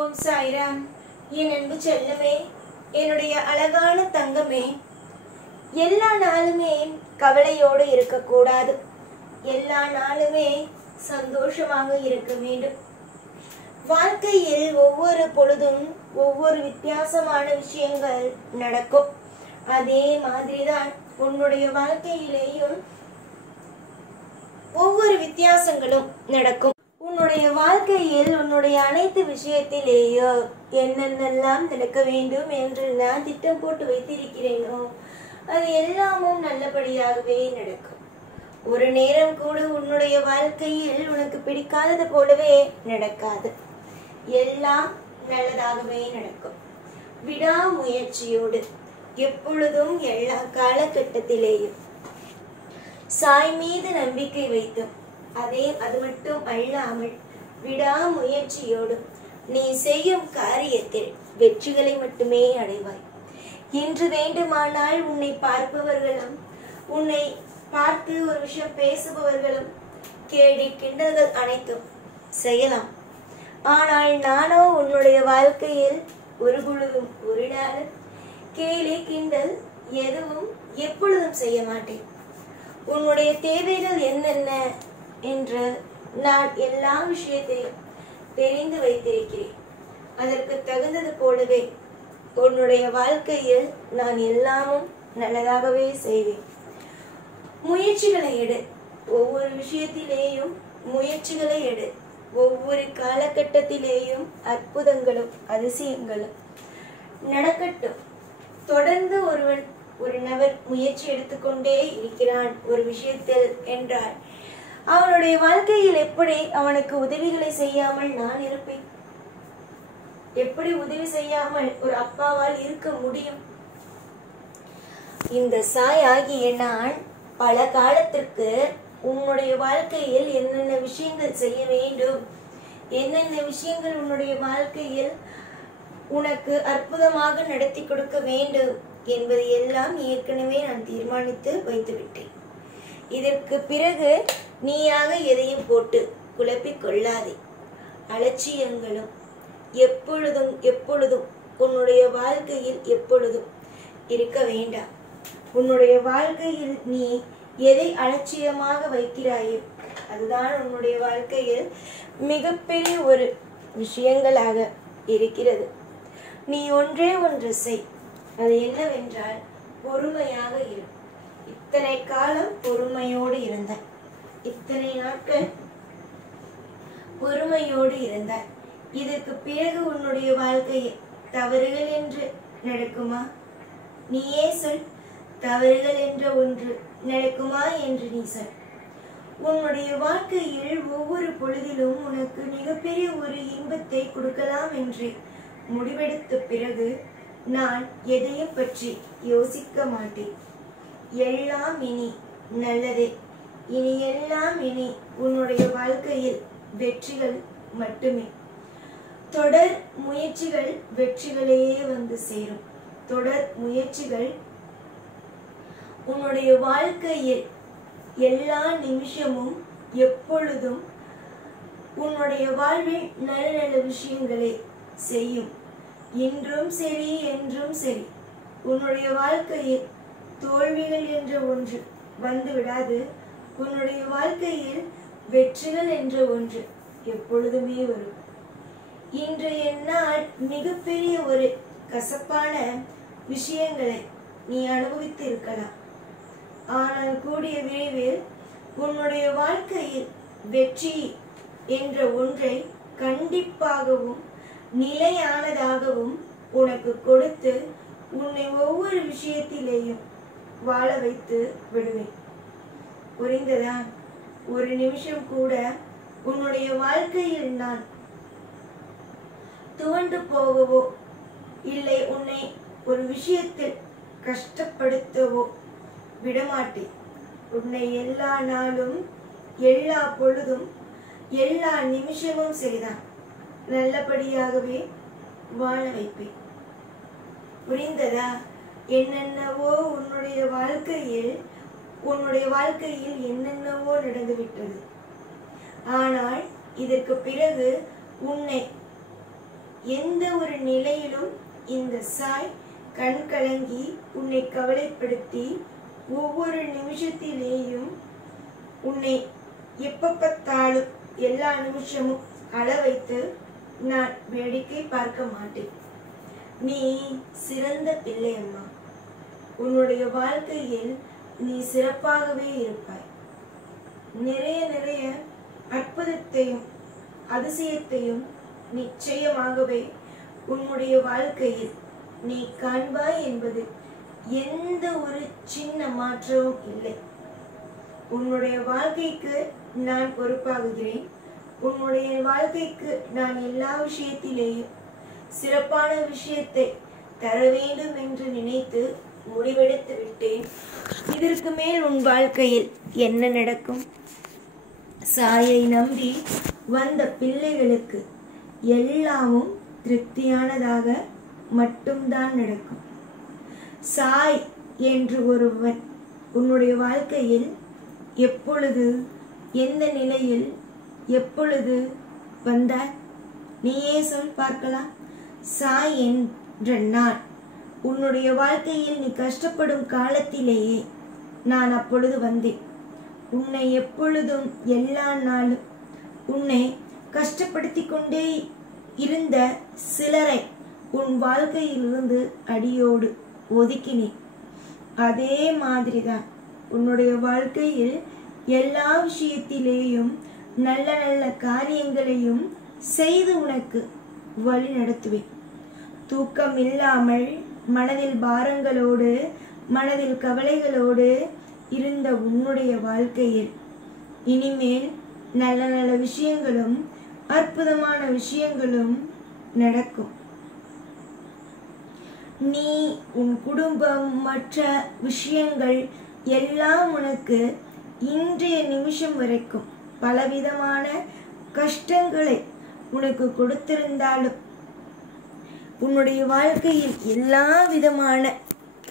ஓம் சாய்ராம். என் அன்பு செல்லமே, என்னுடைய அழகான தங்கமே, எல்லா நாளுமே கவலையோடு இருக்கக்கூடாது. எல்லா நாளுமே சந்தோஷமாக இருக்க வேண்டும். வாழ்க்கையில் ஒவ்வொரு பொழுதும் ஒவ்வொரு வித்தியாசமான விஷயங்கள் நடக்கும். அதே மாதிரிதான் உன்னுடைய வாழ்க்கையிலேயும் ஒவ்வொரு வித்தியாசங்களும் நடக்கும். உன்னுடைய வாழ்க்கையில் உன்னுடைய அனைத்து விஷயத்திலேயோ என்னென்னலாம் நடக்க வேண்டும் என்று நான் திட்டம் போட்டு வைத்திருக்கிறேனோ அது எல்லாமும் நல்லபடியாகவே நடக்கும். ஒரு நேரம் கூட உன்னுடைய வாழ்க்கையில் உனக்கு பிடிக்காதது போலவே நடக்காது. எல்லாம் நல்லதாகவே நடக்கும். விடாமுயற்சியோடு எப்பொழுதும் எல்லா காலகட்டத்திலேயும் சாய் மீது நம்பிக்கை வைத்தும் அது மட்டும் அல்லாமல் விடாமுயற்சியோடு நீ செய்யும் காரியத்தில் வெற்றிகளை மட்டுமே அடைவாய். இன்று வேண்டுமானால் உன்னை பார்ப்பவர்களும் உன்னை பார்த்து ஒரு விஷயம் பேசுபவர்களும் கேலி கிண்டல்கள் அனைத்தும் செய்யலாம். ஆனால் நானோ உன்னுடைய வாழ்க்கையில் ஒரு பொழுதும் ஒரு நாளும் கேலி கிண்டல் எதுவும் எப்பொழுதும் செய்ய மாட்டேன். உன்னுடைய தேவைகள் என்னென்ன என்று நான் எல்லா விஷயத்தையும் தெரிந்து வைத்திருக்கிறேன். அதற்கு தகுந்தது போலவே உன்னுடைய வாழ்க்கையில் நான் எல்லாமும் நல்லதாகவே செய்வேன். முயற்சிகளை எடு. ஒவ்வொரு விஷயத்திலேயும் முயற்சிகளை எடு. ஒவ்வொரு காலகட்டத்திலேயும் அற்புதங்களும் அதிசயங்களும் நடக்கட்டும். தொடர்ந்து ஒரு நபர் முயற்சி எடுத்துக்கொண்டே இருக்கிறான் ஒரு விஷயத்தில் என்றால் அவனுடைய வாழ்க்கையில் எப்படி அவனுக்கு உதவிகளை செய்யாமல் நான் இருப்பேன்? எப்படி உதவி செய்யாமல் ஒரு அப்பாவால் இருக்க முடியும்? இந்த சாய் ஆகிய நான் பல காலத்திற்கு உன்னுடைய வாழ்க்கையில் என்னென்ன விஷயங்கள் செய்ய வேண்டும், என்னென்ன விஷயங்கள் உன்னுடைய வாழ்க்கையில் உனக்கு அற்புதமாக நடத்தி கொடுக்க வேண்டும் என்பது எல்லாம் ஏற்கனவே நான் தீர்மானித்து வைத்துவிட்டேன். இதற்கு பிறகு நீயாக எதையும் போட்டு குழப்பிக் கொள்ளாதே. அலட்சியங்களும் எப்பொழுதும் உன்னுடைய வாழ்க்கையில் எப்பொழுதும் இருக்க வேண்டாம். உன்னுடைய வாழ்க்கையில் நீ எதை அலட்சியமாக வைக்கிறாயோ அதுதான் உன்னுடைய வாழ்க்கையில் மிகப்பெரிய ஒரு விஷயங்களாக இருக்கிறது. நீ ஒன்றே ஒன்று செய். அது என்னவென்றால் பொறுமையாக இரு. இத்தனை காலம் பொறுமையோடு இருந்தாய். இத்தனை நாட்கள் பொறுமையோடு இருந்தாய். இதற்கு பிறகு உன்னுடைய வாழ்க்கையில் தவறுகள் என்று நடக்குமா? நீயே சொல். தவறுகள் என்ற ஒன்று நடக்குமா என்று நீ சொல். உன்னுடைய வாழ்க்கையில் ஒவ்வொரு பொழுதிலும் உனக்கு மிகப்பெரிய ஒரு இன்பத்தை கொடுக்கலாம் என்று முடிவெடுத்த பிறகு நான் எதையும் பற்றி யோசிக்க மாட்டேன். எல்லாம் இனி நல்லதே. இனி உன்னுடைய வாழ்க்கையில் வெற்றிகள் மட்டுமே. தொடர் முயற்சிகள் வெற்றிகளையே வந்து சேரும். தொடர் முயற்சிகள் உன்னுடைய வாழ்க்கையில் எல்லா நிமிஷமும் எப்பொழுதும் உன்னுடைய வாழ்வில் நல்ல நல்ல விஷயங்களை செய்யும். இன்றும் சரி என்றும் சரி உன்னுடைய வாழ்க்கையில் தோல்விகள் என்ற ஒன்று வந்து விடாது. உன்னுடைய வாழ்க்கையில் வெற்றிகள் என்ற ஒன்று எப்பொழுதுமே வரும். இன்றைய நாள் மிகப்பெரிய ஒரு கசப்பான விஷயங்களை நீ அனுபவித்து இருக்கலாம். ஆனால் கூடிய விரைவில் உன்னுடைய வாழ்க்கையில் வெற்றி என்ற ஒன்றை கண்டிப்பாகவும் நிலையானதாகவும் உனக்கு கொடுத்து உன்னை ஒவ்வொரு விஷயத்திலேயும் வாழ வைத்து விடுவேன். புரிந்ததா? ஒரு நிமிஷம் கூட உன்னுடைய வாழ்க்கையில் நான் துவண்டு போகவோ இல்லை உன்னை ஒரு விஷயத்தில் கஷ்டப்படுத்தவோ விடமாட்டேன். உன்னை எல்லா நாளும் எல்லா பொழுதும் எல்லா நிமிஷமும் செய்தான் நல்லபடியாகவே வாழ வைப்பேன். புரிந்ததா? என்னென்னவோ உன்னுடைய வாழ்க்கையில் என்னென்னவோ நடந்துவிட்டது. ஆனால் இதற்கு பிறகு உன்னை எந்த ஒரு நிலையிலும் இந்த சாய் கண் கலங்கி உன்னை கவலைப்படுத்தி ஒவ்வொரு நிமிஷத்திலேயும் உன்னை எப்ப பார்த்தாலும் எல்லா நிமிஷமும் அழ வைத்து நான் வேடிக்கை பார்க்க மாட்டேன். நீ சிறந்த பிள்ளை அம்மா. உன்னுடைய வாழ்க்கையில் நீ சிறப்பாகவே இருப்பாய். நிறைய நிறைய அற்புதத்தையும் அதிசயத்தையும் நிச்சயமாகவே உன்னுடைய வாழ்க்கையில் நீ காண்பாய் என்பது எந்த ஒரு சின்ன மாற்றமும் இல்லை. உன்னுடைய வாழ்க்கைக்கு நான் பொறுப்பாகுகிறேன். உன்னுடைய வாழ்க்கைக்கு நான் எல்லா விஷயத்திலேயும் சிறப்பான விஷயத்தை தர வேண்டும் என்று நினைத்து முடிவெடுத்து விட்டேன். இதற்கு மேல் உன் வாழ்க்கையில் என்ன நடக்கும்? சாயை நம்பி வந்த பிள்ளைகளுக்கு எல்லாமும் திருப்தியானதாக மட்டும்தான் நடக்கும். சாய் என்று ஒருவன் உன்னுடைய வாழ்க்கையில் எப்பொழுது எந்த நிலையில் எப்பொழுது வந்தாய்? நீயே சொல் பார்க்கலாம். சாய் என்ற நான் உன்னுடைய வாழ்க்கையில் நீ கஷ்டப்படும் காலத்திலேயே நான் அப்பொழுது வந்தேன். உன்னை எப்பொழுதும் எல்லா நாளும் உன்னை கஷ்டப்படுத்தி கொண்டே இருந்த சிலரை உன் வாழ்க்கையிலிருந்து அடியோடு ஒதுக்கினேன். அதே மாதிரிதான் உன்னுடைய வாழ்க்கையில் எல்லா விஷயத்திலேயும் நல்ல நல்ல காரியங்களையும் செய்து உனக்கு வழி நடத்துவேன். தூக்கம் இல்லாமல் மனதில் பாரங்களோடு மனதில் கவலைகளோடு இருந்த உன்னுடைய வாழ்க்கையில் இனிமேல் நல்ல நல்ல விஷயங்களும் அற்புதமான விஷயங்களும் நடக்கும். நீ உன் குடும்பம் மற்ற விஷயங்கள் எல்லாம் உனக்கு இன்றைய நிமிஷம் வரைக்கும் பலவிதமான கஷ்டங்களை உனக்கு கொடுத்திருந்தாலும் உன்னுடைய வாழ்க்கையில் எல்லா விதமான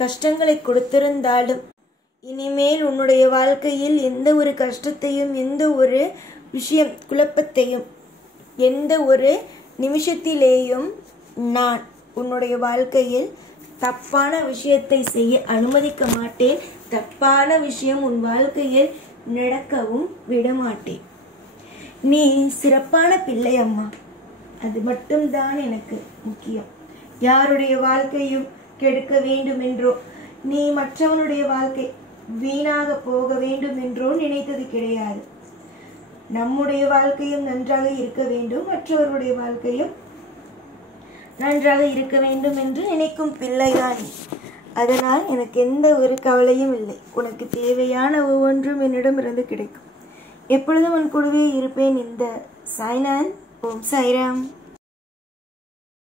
கஷ்டங்களை கொடுத்திருந்தாலும் இனிமேல் உன்னுடைய வாழ்க்கையில் எந்த ஒரு கஷ்டத்தையும் எந்த ஒரு விஷயம் குழப்பத்தையும் எந்த ஒரு நிமிஷத்திலேயும் நான் உன்னுடைய வாழ்க்கையில் தப்பான விஷயத்தை செய்ய அனுமதிக்க மாட்டேன். தப்பான விஷயம் உன் வாழ்க்கையில் நடக்கவும் விடமாட்டேன். நீ சிறப்பான பிள்ளை அம்மா. அது மட்டும்தான் எனக்கு முக்கியம். யாருடைய வாழ்க்கையும் கெடுக்க வேண்டும் என்றோ நீ மற்றவனுடைய வாழ்க்கை வீணாக போக வேண்டும் என்றோ நினைத்தது கிடையாது. நம்முடைய வாழ்க்கையும் நன்றாக இருக்க வேண்டும், மற்றவருடைய வாழ்க்கையும் நன்றாக இருக்க வேண்டும் என்று நினைக்கும் பிள்ளைதான். அதனால் எனக்கு எந்த ஒரு கவலையும் இல்லை. உனக்கு தேவையான ஒவ்வொன்றும் என்னிடமிருந்து கிடைக்கும். எப்பொழுதும் உன் கூடவே இருப்பேன். இந்த சாய்நாதன். ஓம் சாய்ராம்.